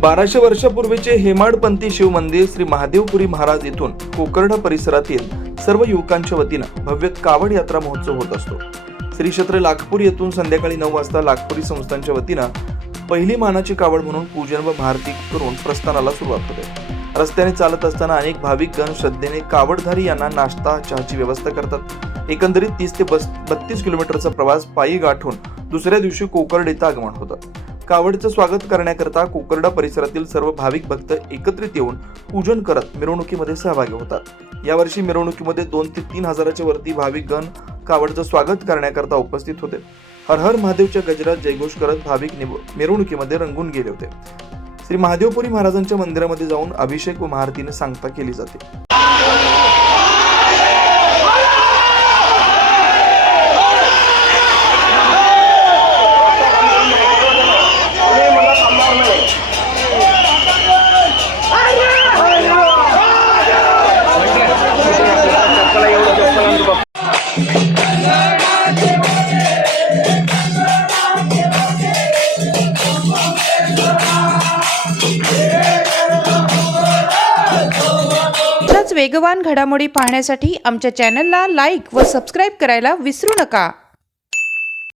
1200 वर्षापूर्वीचे हेमाडपंथी शिव मंदिर श्री महादेवपुरी महाराज येथून कोकर्णा परिसरातील सर्व युवकांच्या वतीनं भव्य कावड यात्रा महोत्सव होत असतो। श्री क्षेत्र लाखपुरी येथून संध्याकाळी 9 वाजता लाखपुरी संस्थांच्या वतीनं पहिली मानाची कावड म्हणून पूजन व महाआरती करून प्रस्थानाला सुरुवात होते। रस्त्याने चालत असताना अनेक भाविक गण श्रद्धेने कावडधारी यांना नाश्ता चहाची व्यवस्था करतात। एकंदरीत 30 ते 32 किलोमीटरचा प्रवास पायी गाठून दुसऱ्या दिवशी कोकर्ण येथे आगमन होतं। कावडचं स्वागत करण्याकरता कोकर्णा परिसरातील सर्व भाविक भक्त एकत्रित येऊन पूजन करत मिरवणुकीमध्ये सहभागी होतात। यावर्षी मिरवणुकीमध्ये 2 ते 3 हजाराच्या वरती भाविक गण कावडचं स्वागत करण्याकरता उपस्थित होते। हर हर महादेवच्या गजरात जयघोष करत भाविक मिरवणुकीमध्ये रंगून गेले होते। श्री महादेवपुरी महाराजांच्या मंदिरामध्ये जाऊन अभिषेक व महाआरतीने सांगता केली जाते। वेगवान घडामोडी पाहण्यासाठी आमच्या चॅनलला लाईक व सबस्क्राईब करायला विसरू नका।